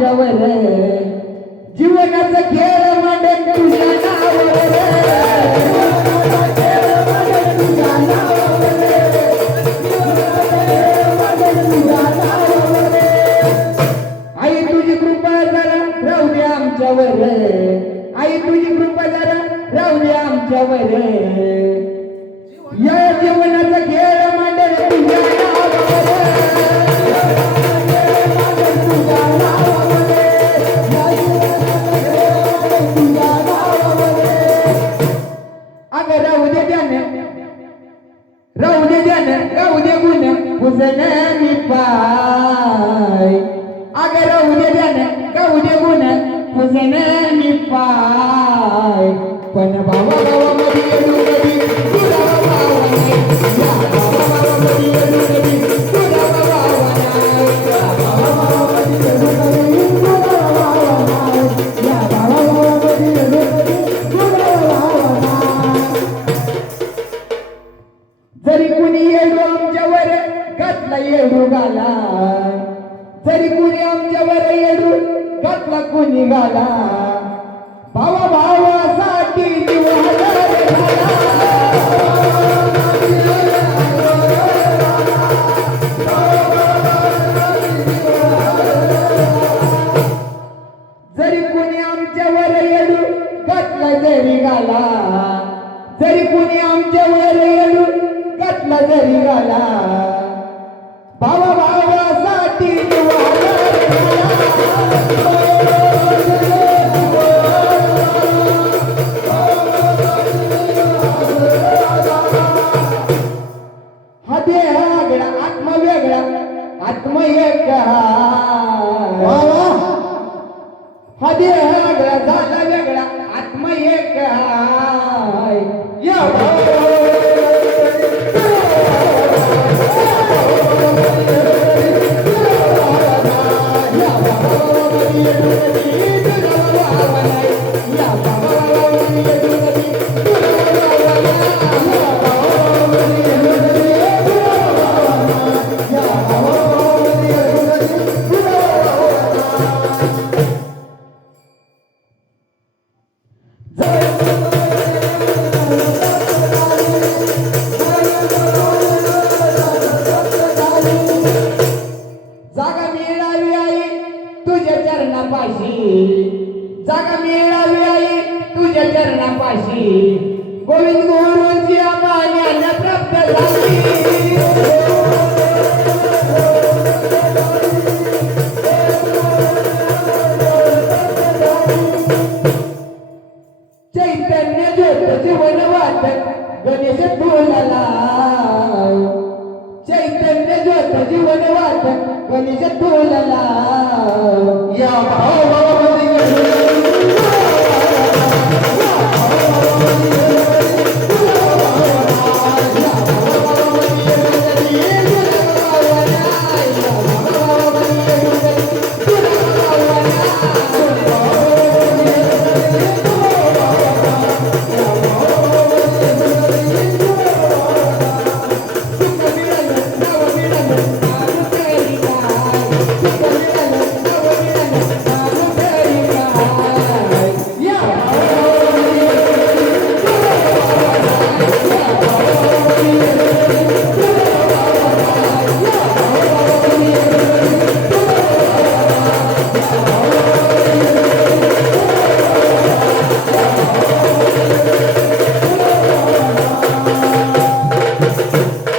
राहू आमच्यावर जीवनाचा खेळ मांडन तुझ्या आई तुझी कृपा जरा राहू दे आमच्यावर आई तुझी कृपा जरा राहू दे आमच्यावर या जीवनाचा खेळ मांडन तुझ्या त्यानं राहू दे गुण पुजन मी पाय अगं राहू दे त्यानं राहू दे गुण घातला निघाला भावा भावासाठी जरी कोणी आमच्यावर येडू घातला जरी घाला जरी कोणी आमच्यावर येडू घातला जरी घाला verdad. पाशी जागा मिळावी आई तुझ्या चरणापाशी. गोविंद गुरुजी आम्हाला प्राप्त झाली. चैतन्य जीवन वाटत गणेश तुळला चैतन्य ज्योत जीवन वाटत गणेश तुळला या भावा